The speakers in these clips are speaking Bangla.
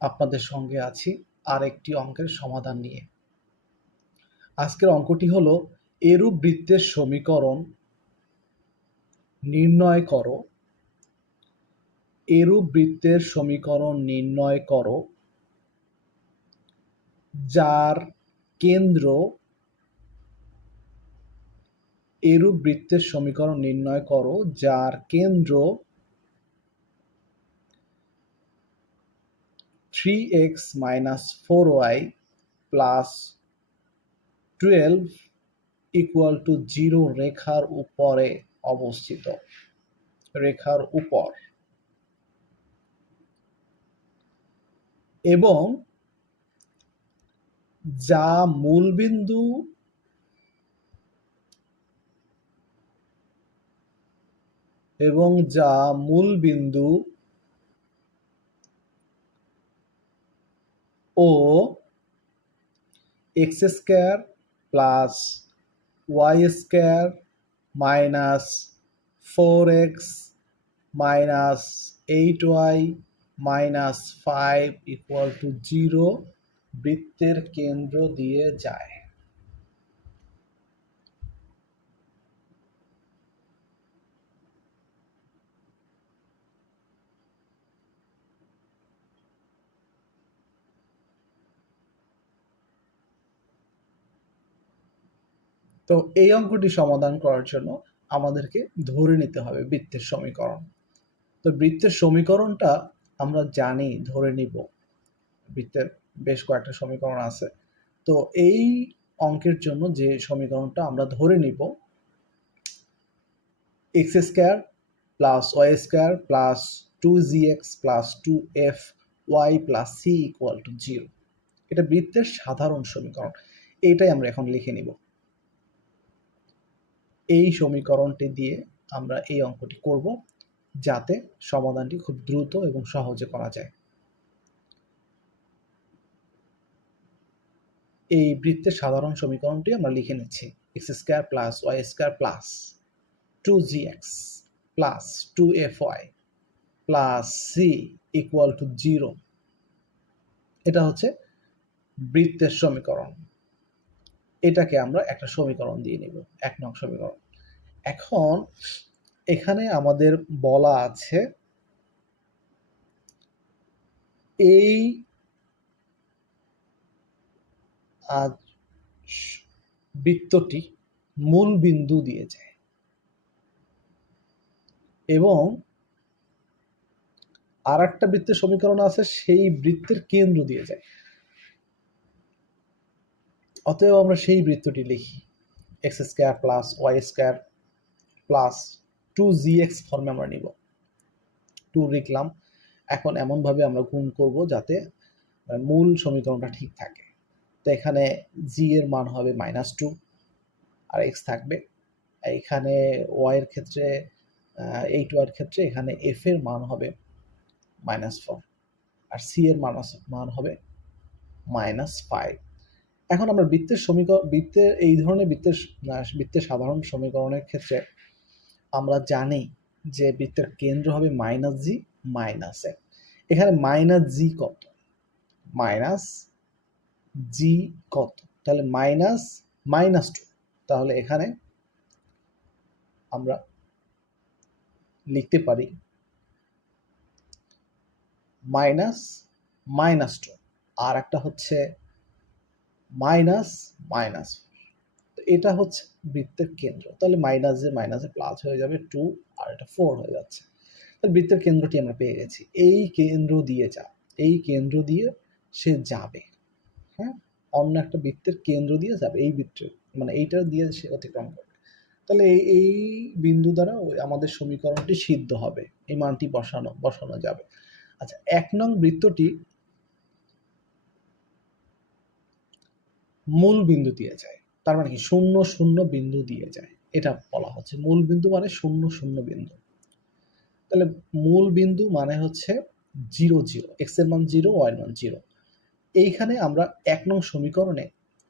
আপনাদের সঙ্গে আছি আর একটি অঙ্কের সমাধান নিয়ে। আজকের অঙ্কটি হলো, এরূপ বৃত্তের সমীকরণ নির্ণয় করো। এরূপ বৃত্তের সমীকরণ নির্ণয় করো, যার কেন্দ্র এরূপ বৃত্তের সমীকরণ নির্ণয় করো, যার কেন্দ্র three x minus four y plus twelve equal to zero রেখার উপরে অবস্থিত। রেখার উপর। এবং যা মূলবিন্দু এবং যা মূলবিন্দু ও x square plus y square minus four x minus eight y minus five equal to zero বৃত্তের কেন্দ্র দিয়ে যায়। তো এই অঙ্কটি সমাধান করার জন্য আমাদেরকে ধরে নিতে হবে বৃত্তের সমীকরণ। তো বৃত্তের সমীকরণটা আমরা জানি, ধরে নিব। বৃত্তের বেশ কয়েকটা সমীকরণ আছে। তো এই অঙ্কের জন্য যে সমীকরণটা আমরা ধরে নিব, x square plus y square plus two g x plus two f y plus c equal to zero. এটা বৃত্তের সাধারণ সমীকরণ। এইটাই আমরা এখন লিখে নিব। এই সমীকরণটি দিয়ে আমরা এই অঙ্কটি করব যাতে সমাধানটি খুব দ্রুত এবং সহজে করা যায়। এই বৃত্তের সাধারণ সমীকরণটি আমরা লিখে নিচ্ছি x square plus y square plus two g x plus two f y plus c equal to zero এটা হচ্ছে বৃত্তের সমীকরণ। এটাকে আমরা একটা সমীকরণ দিয়ে নিব, এক নং সমীকরণ। এখন এখানে আমাদের বলা আছে এই বৃত্তটি মূল বিন্দু দিয়ে যায় এবং আর একটা বৃত্তের সমীকরণ আছে, সেই বৃত্তের কেন্দ্র দিয়ে যায়। অতএব আমরা সেই বৃত্তটি লিখি। X square plus y square plus two g x ফর্মে আমরা নিব। টু লিখলাম। এখন এমনভাবে আমরা গুণ করব যাতে মূল সমীকরণটা ঠিক থাকে। তো এখানে জি এর মান হবে মাইনাস টু আর এক্স থাকবে। এখানে ওয়াইয়ের ক্ষেত্রে এইট ওয়াইয়ের ক্ষেত্রে এখানে এফ এর মান হবে মাইনাস ফোর আর সি এর মান মান হবে মাইনাস ফাইভ এখন আমরা বৃত্তের সমীকরণ, বৃত্তের এই ধরনের বৃত্তের বৃত্তের সাধারণ সমীকরণের ক্ষেত্রে আমরা জানি যে বৃত্তের কেন্দ্র হবে মাইনাস জি মাইনাস এক এখানে মাইনাস জি কত? মাইনাস জি কত? তাহলে মাইনাস মাইনাস টু তাহলে এখানে আমরা লিখতে পারি মাইনাস মাইনাস টু আর একটা হচ্ছে মাইনাস মাইনাস। এটা হচ্ছে বৃত্তের কেন্দ্র। তাহলে মাইনাসে মাইনাসে প্লাস হয়ে যাবে টু আর এটা ফোর হয়ে যাচ্ছে। তাহলে বৃত্তের কেন্দ্রটি আমরা পেয়ে গেছি। এই কেন্দ্র দিয়ে যা, এই কেন্দ্র দিয়ে সে যাবে। হ্যাঁ? অন্য একটা বৃত্তের কেন্দ্র দিয়ে যাবে, এই বৃত্তের মানে এইটা দিয়ে সে অতিক্রম করবে। তাহলে এই এই বিন্দু দ্বারা আমাদের সমীকরণটি সিদ্ধ হবে। এই মানটি বসানো বসানো যাবে। আচ্ছা এক নং বৃত্তটি মূল বিন্দু দিয়ে যায়। তার মানে কি? শূন্য শূন্য বিন্দু দিয়ে যায়। এটা বলা হচ্ছে মূল বিন্দু মানে শূন্য শূন্য বিন্দু। তাহলে মূল বিন্দু মানে হচ্ছে জিরো জিরো। এক্সের মান জিরো ওয়াই মান জিরো। এইখানে আমরা এক নং সমীকরণে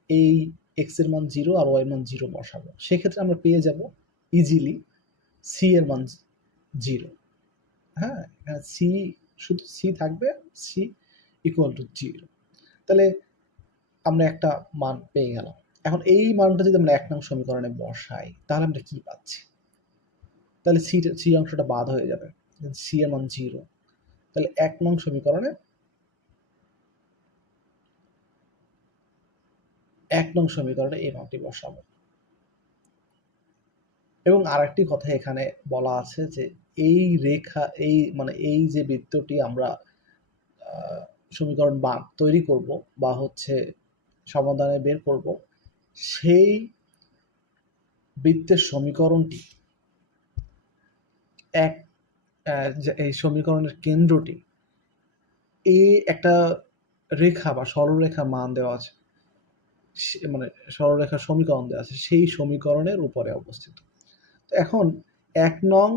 এই এক্সের মান জিরো আর ওয়াই মান জিরো বসাবো। সেক্ষেত্রে আমরা পেয়ে যাব ইজিলি সি এর মান জিরো। হ্যাঁ? সি শুধু সি থাকবে সি ইকুয়াল টু জিরো তাহলে আমরা একটা মান পেয়ে গেলাম। এখন এই মানটা যদি আমরা এক নং সমীকরণে বসাই, তাহলে আমরা কি পাচ্ছি? তাহলে সি সি অংশটা বাদ হয়ে যাবে। সি এর মান জিরো তাহলে এক নং সমীকরণে এক নং সমীকরণে এই মানটি বসাবো। এবং আরেকটি কথা এখানে বলা আছে যে, এই রেখা, এই মানে এই যে বৃত্তটি আমরা সমীকরণ বা, তৈরি করব বা হচ্ছে সমাধানে বের করব, সেই বৃত্তের সমীকরণটি, এক এই সমীকরণের কেন্দ্রটি, এ একটা রেখা বা সরলরেখা মান দেওয়া আছে মানে সরলরেখার সমীকরণ দেওয়া আছে, সেই সমীকরণের উপরে অবস্থিত। এখন এক নং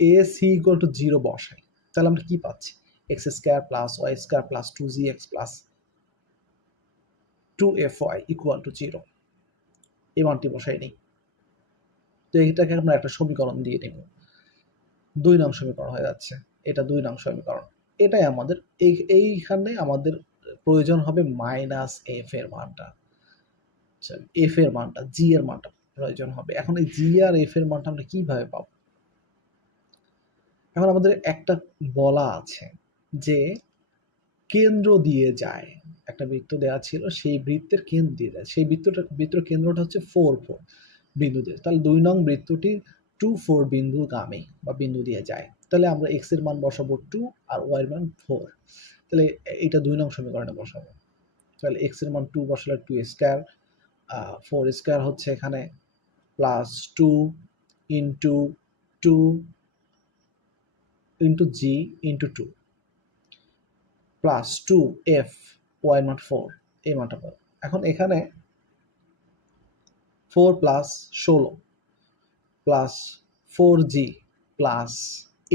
এ সি ইকুয়াল টু জিরো বসাই, তাহলে আমরা কি পাচ্ছি? X square plus y square plus two g x plus two f y equal to zero এই মানটি বসাই নেই। তো এটাকে আমরা একটা সমীকরণ দিয়ে নেব। দুই নং সমীকরণ হয়ে যাচ্ছে। এটা দুই নং সমীকরণ। এটাই আমাদের, এই, এইখানে আমাদের প্রয়োজন হবে মাইনাস এফ এর মানটা। এফ এর মানটা জি এর মানটা প্রয়োজন হবে। এখন এই জি আর এফ এর মানটা আমরা কীভাবে পাবো? এখন আমাদের একটা বলা আছে যে কেন্দ্র দিয়ে যায়। একটা বৃত্ত দেওয়া ছিল, সেই বৃত্তের কেন্দ্র দিয়ে যায়। সেই বৃত্তটা বৃত্তের কেন্দ্রটা হচ্ছে ফোর ফোর বিন্দু দিয়ে। তাহলে দুই নং বৃত্তটি টু ফোর বিন্দু গামে বা বিন্দু দিয়ে যায়। তাহলে আমরা এক্সের মান বসাবো টু আর ওয়াই এর মান ফোর তাহলে এটা দুই নং সমীকরণে বসাবো। তাহলে এক্সের মান টু বসালে টু স্কোয়ার ফোর স্কোয়ার হচ্ছে এখানে plus two into two into g into two plus two f y not four এই মানটা পাবো এখন এখানে ফোর প্লাস ষোলো plus four g plus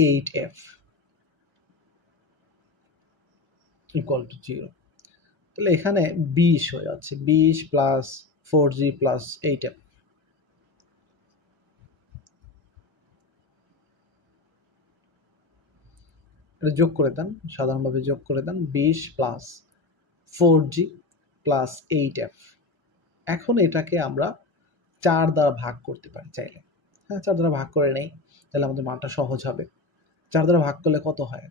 eight f equal to zero তাহলে এখানে বিশ হয়ে যাচ্ছে। বিশ plus four g plus eight f এটা যোগ করে দেন, সাধারণভাবে যোগ করে দেন, বিশ plus four g plus eight f এখন এটাকে আমরা চার দ্বারা ভাগ করতে পারি চাইলে। হ্যাঁ চার দ্বারা ভাগ করে নেই, তাহলে আমাদের মানটা সহজ হবে। চার দ্বারা ভাগ করলে কত হয়?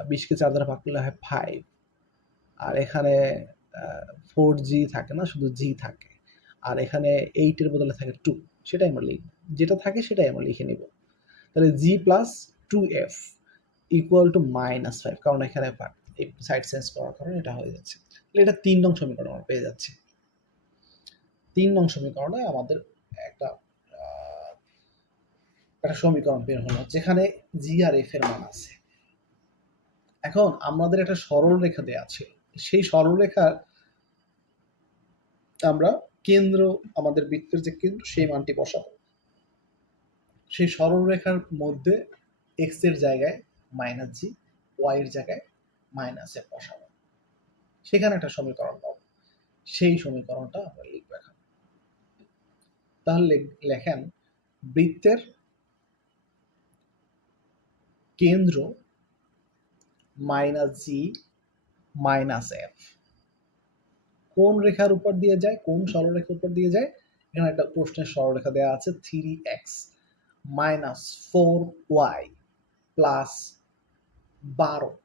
বিশকে চার দ্বারা ভাগ করলে হয় ফাইভ আর এখানে ফোর জি থাকে না, শুধু জি থাকে। আর এখানে এইটের বদলে থাকে টু সেটাই আমরা লিখব। যেটা থাকে সেটাই আমরা লিখে নিব। তাহলে g plus two f equal to minus five কারণ এখানে এই সাইড চেঞ্জ করার কারণে এটা হয়ে যাচ্ছে। তাহলে এটা তিন নং সমীকরণ আমরা পেয়ে যাচ্ছি। তিন নং সমীকরণে আমাদের একটা একটা সমীকরণ বের হলো, যেখানে জি আর এফ এর মান আছে। এখন আমাদের একটা সরল রেখা দেওয়া আছে। সেই সরল রেখার আমরা কেন্দ্র, আমাদের বৃত্তের যে কেন্দ্র, সেই মানটি বসাবো। সেই সরল রেখার মধ্যে এক্সের জায়গায় মাইনাস জি এর জায়গায় মাইনাস বসাবো। সেখানে একটা সমীকরণ পাবো। সেই সমীকরণটা আমরা লিখব এখন। তাহলে লেখেন, বৃত্তের কেন্দ্র মাইনাস জি মাইনাস এফ কোন রেখার উপর দিয়ে যায়? কোন সরলরেখার উপর দিয়ে যায়? এখানে একটা প্রশ্নের সরলরেখা দেওয়া আছে three x minus four y plus বারো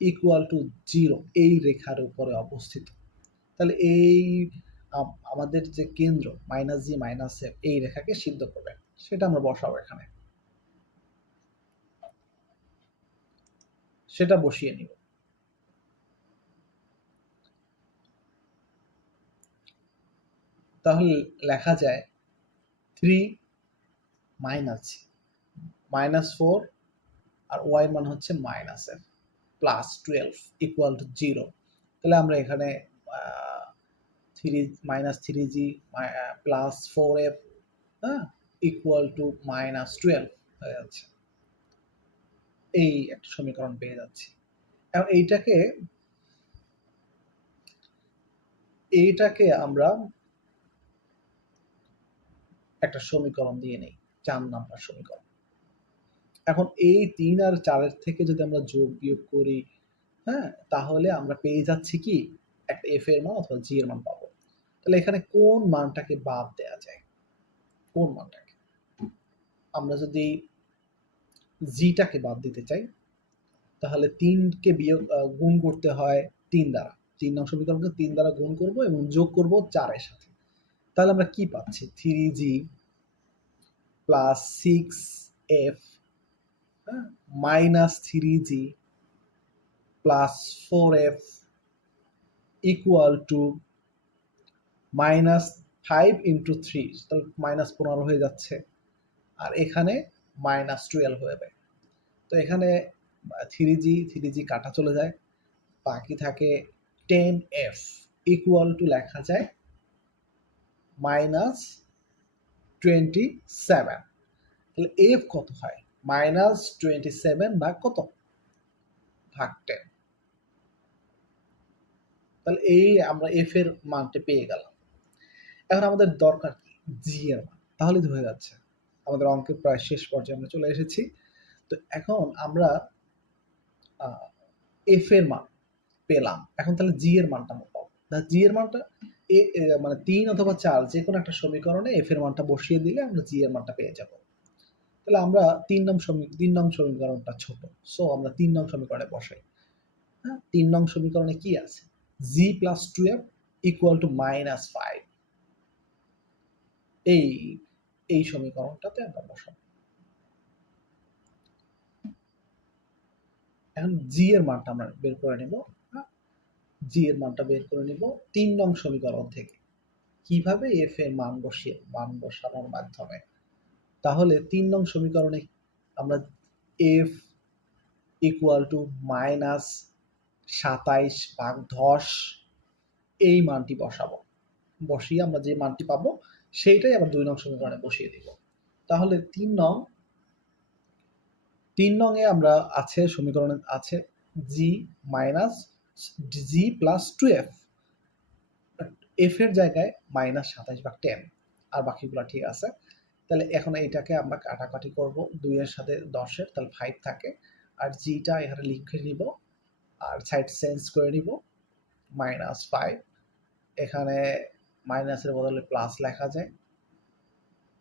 ইকুয়াল টু জিরো এই রেখার উপরে অবস্থিত। তাহলে এই আম- আমাদের যে কেন্দ্র মাইনাস জি মাইনাস এফ এই রেখাকে সিদ্ধ করবে। সেটা আমরা বসাবো এখানে। সেটা বসিয়ে নিব। তাহলে লেখা যায় থ্রি মাইনাস মাইনাস ফোর আর ওয়াই মান হচ্ছে minus f plus twelve equal to zero তাহলে আমরা এখানে three minus three g plus four f হ্যাঁ ইকুয়াল টু মাইনাস টুয়েলভ হয়ে যাচ্ছে। এই একটা সমীকরণ পেয়ে যাচ্ছি। এখন এইটাকে এইটাকে আমরা একটা সমীকরণ দিয়ে নেই, চার নাম্বার সমীকরণ। এখন এই তিন আর চারের থেকে যদি আমরা যোগ বিয়োগ করি হ্যাঁ তাহলে আমরা পেয়ে যাচ্ছি কি? একটা এফ এর মান অথবা জি এর মান পাবো। তাহলে এখানে কোন মানটাকে বাদ দেয়া যায়? কোন মানটাকে? আমরা যদি জিটাকে বাদ দিতে চাই, তাহলে তিনকে বিয়োগ গুণ করতে হয় তিন দ্বারা। তিন নং সমীকরণকে তিন দ্বারা গুণ করব এবং যোগ করব চারের সাথে। তাহলে আমরা কি পাচ্ছি? Three g plus six f minus three g plus four f equal to minus five into three তাহলে মাইনাস পনেরো হয়ে যাচ্ছে। আর এখানে মাইনাস টুয়েলভ হয়ে যাবে। তো এখানে থ্রি জি থ্রি জি কাটা চলে যায়। বাকি থাকে টেন এফ ইকুয়াল টু লেখা যায় মাইনাস টোয়েন্টি সেভেন তাহলে এফ কত হয়? মাইনাস টোয়েন্টি সেভেন ভাগ কত? ভাগ টেন। তাহলে এই আমরা এফ এর মানটা পেয়ে গেলাম। এখন আমাদের দরকার কি? জি এর মান। তাহলে হয়ে যাচ্ছে, আমাদের অঙ্কের প্রায় শেষ পর্যায়ে আমরা চলে এসেছি। তো এখন আমরা এফ এর মান পেলাম। এখন তাহলে জি এর মানটা আমরা পাবো। জি এর মানটা মানে তিন অথবা চার যে কোনো একটা সমীকরণে এফ এর মানটা বসিয়ে দিলে আমরা জি এর মানটা পেয়ে যাব। তাহলে আমরা তিন নং সমী তিন নং সমীকরণটা ছোট। সো আমরা তিন নং সমীকরণে বসাই। হ্যাঁ? তিন নং সমীকরণে কি আছে? G plus twelve equal to minus five এই এই সমীকরণটাতে আমরা বসাবো। এখন জি এর মানটা আমরা বের করে নেব। জি এর মানটা বের করে নিব তিন নং সমীকরণ থেকে। কীভাবে এফ এর মান বসিয়ে মান বসানোর মাধ্যমে তাহলে তিন নং সমীকরণে আমরা এফ ইকুয়াল টু মাইনাস সাতাইশ ভাগ দশ এই মানটি বসাবো। বসিয়ে আমরা যে মানটি পাবো, সেইটাই আবার দুই নং সমীকরণে বসিয়ে দিব। তাহলে তিন নং তিন নং এ আমরা আছে সমীকরণে আছে g minus g plus two f f এর জায়গায় মাইনাস সাতাইশ ভাগ টেন আর বাকিগুলো ঠিক আছে। তাহলে এখন এইটাকে আমরা কাটাকাটি করব। দুইয়ের সাথে দশের, তাহলে ফাইভ থাকে। আর জিটা এখানে লিখে নিব। আর সাইড চেঞ্জ করে নিব। মাইনাস ফাইভ এখানে মাইনাসের বদলে প্লাস লেখা যায়।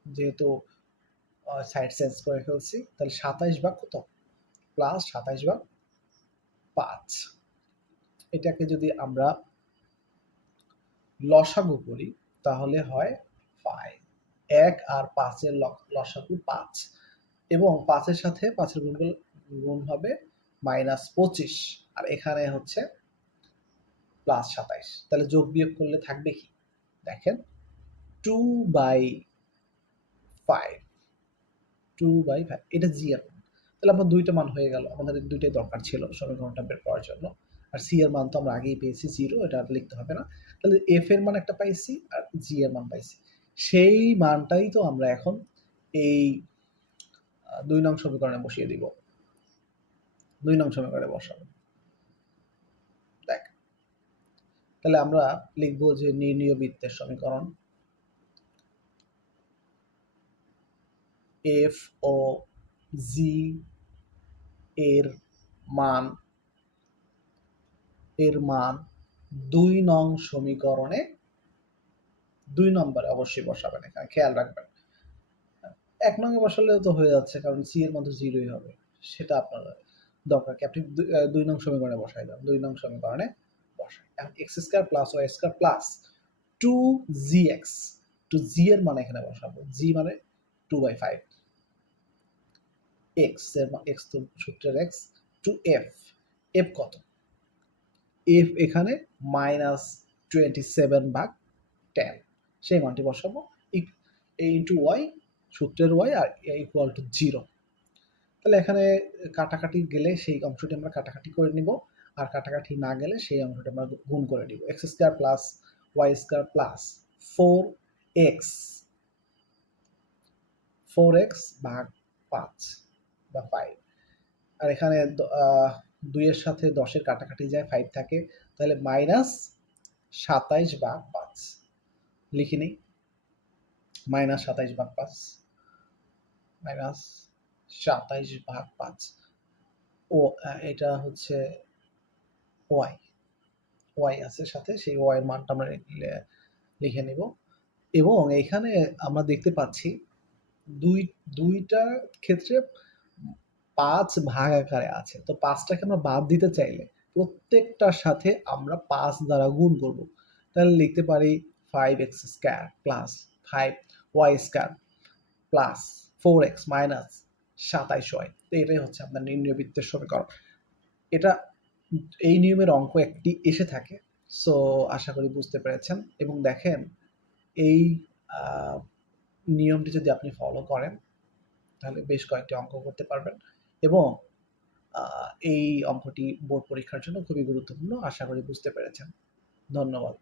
যেহেতু সাইড চেঞ্জ করে ফেলছি। তাহলে সাতাইশ ভাগ কত? প্লাস সাতাইশ ভাগ পাঁচ। এটাকে যদি আমরা লসাগু করি, তাহলে হয় ফাইভ এক আর পাঁচের লসাগু পাঁচ। এবং পাঁচের সাথে পাঁচের গুণ গুণ হবে মাইনাস পঁচিশ। আর এখানে হচ্ছে প্লাস সাতাইশ। তাহলে যোগ বিয়োগ করলে থাকবে কি? দেখেন two by five two by five এটা জি তাহলে আমার দুইটা মান হয়ে গেল। আমাদের দুইটাই দরকার ছিল সমীকরণটা বের করার জন্য। আর সি এর মান তো আমরা আগেই পেয়েছি জিরো এটা আর লিখতে হবে না। তাহলে এফ এর মান একটা পাইছি আর জি এর মান পাইছি। সেই মানটাই তো আমরা এখন এই দুই নং সমীকরণে বসিয়ে দিব। দুই নং সমীকরণে বসাবো। দেখ, তাহলে আমরা লিখব যে নির্ণীয় বৃত্তের সমীকরণ এফ ও জি এর মান এর মান দুই নং সমীকরণে দুই নম্বরে অবশ্যই বসাবেন এখানে, খেয়াল রাখবেন। এক নঙ্গে বসালেও তো হয়ে যাচ্ছে, কারণ সি এর মধ্যে জিরোই হবে, সেটা আপনার দরকার কি? আপনি দুই নং সমীকরণে বসাই দেন, দুই নং সমীকরণে বসাই এখন x square plus y square plus two g x two g এর মানে এখানে বসাবো জি মানে টু বাই ফাইভ এক্সের এক্স তো সূত্রের এক্স টু এফ এফ কত? এফ এখানে মাইনাস টোয়েন্টি সেভেন ভাগ টেন সেই মানটি বসাবো। ইন্টু ওয়াই সূত্রের ওয়াই আর ইকুয়াল টু জিরো তাহলে এখানে কাটাকাটি গেলে সেই অংশটি আমরা কাটাকাটি করে নিব। আর কাটাকাটি না গেলে সেই অংশটি আমরা গুণ করে নিব। X square plus y square plus four x four x ভাগ পাঁচ বা ফাইভ আর এখানে দুইয়ের সাথে দশের কাটাকাটি যায় ফাইভ থাকে। তাহলে মাইনাস সাতাইশ ভাগ পাঁচ। লিখে নিই। মাইনাস সাতাইশ ভাগ পাঁচ, মাইনাস সাতাইশ ভাগ পাঁচ। ও এটা হচ্ছে ওয়াই। ওয়াই আছে সাথে, সেই ওয়াই এর মানটা আমরা লিখে নিব। এবং এখানে আমরা দেখতে পাচ্ছি দুই, দুইটা ক্ষেত্রে পাঁচ ভাগ আকারে আছে। তো পাঁচটাকে আমরা বাদ দিতে চাইলে প্রত্যেকটার সাথে আমরা পাঁচ দ্বারা গুণ করব। তাহলে লিখতে পারি five x square plus five y square plus four x minus সাতাইশ ওয়াই তো এটাই হচ্ছে আপনার নির্ণয় বৃত্তের সমীকরণ। এটা এই নিয়মের অঙ্ক একটি এসে থাকে। সো আশা করি বুঝতে পেরেছেন। এবং দেখেন, এই নিয়মটি যদি আপনি ফলো করেন, তাহলে বেশ কয়েকটি অঙ্ক করতে পারবেন। এবং এই অঙ্কটি বোর্ড পরীক্ষার জন্য খুবই গুরুত্বপূর্ণ। আশা করি বুঝতে পেরেছেন। ধন্যবাদ।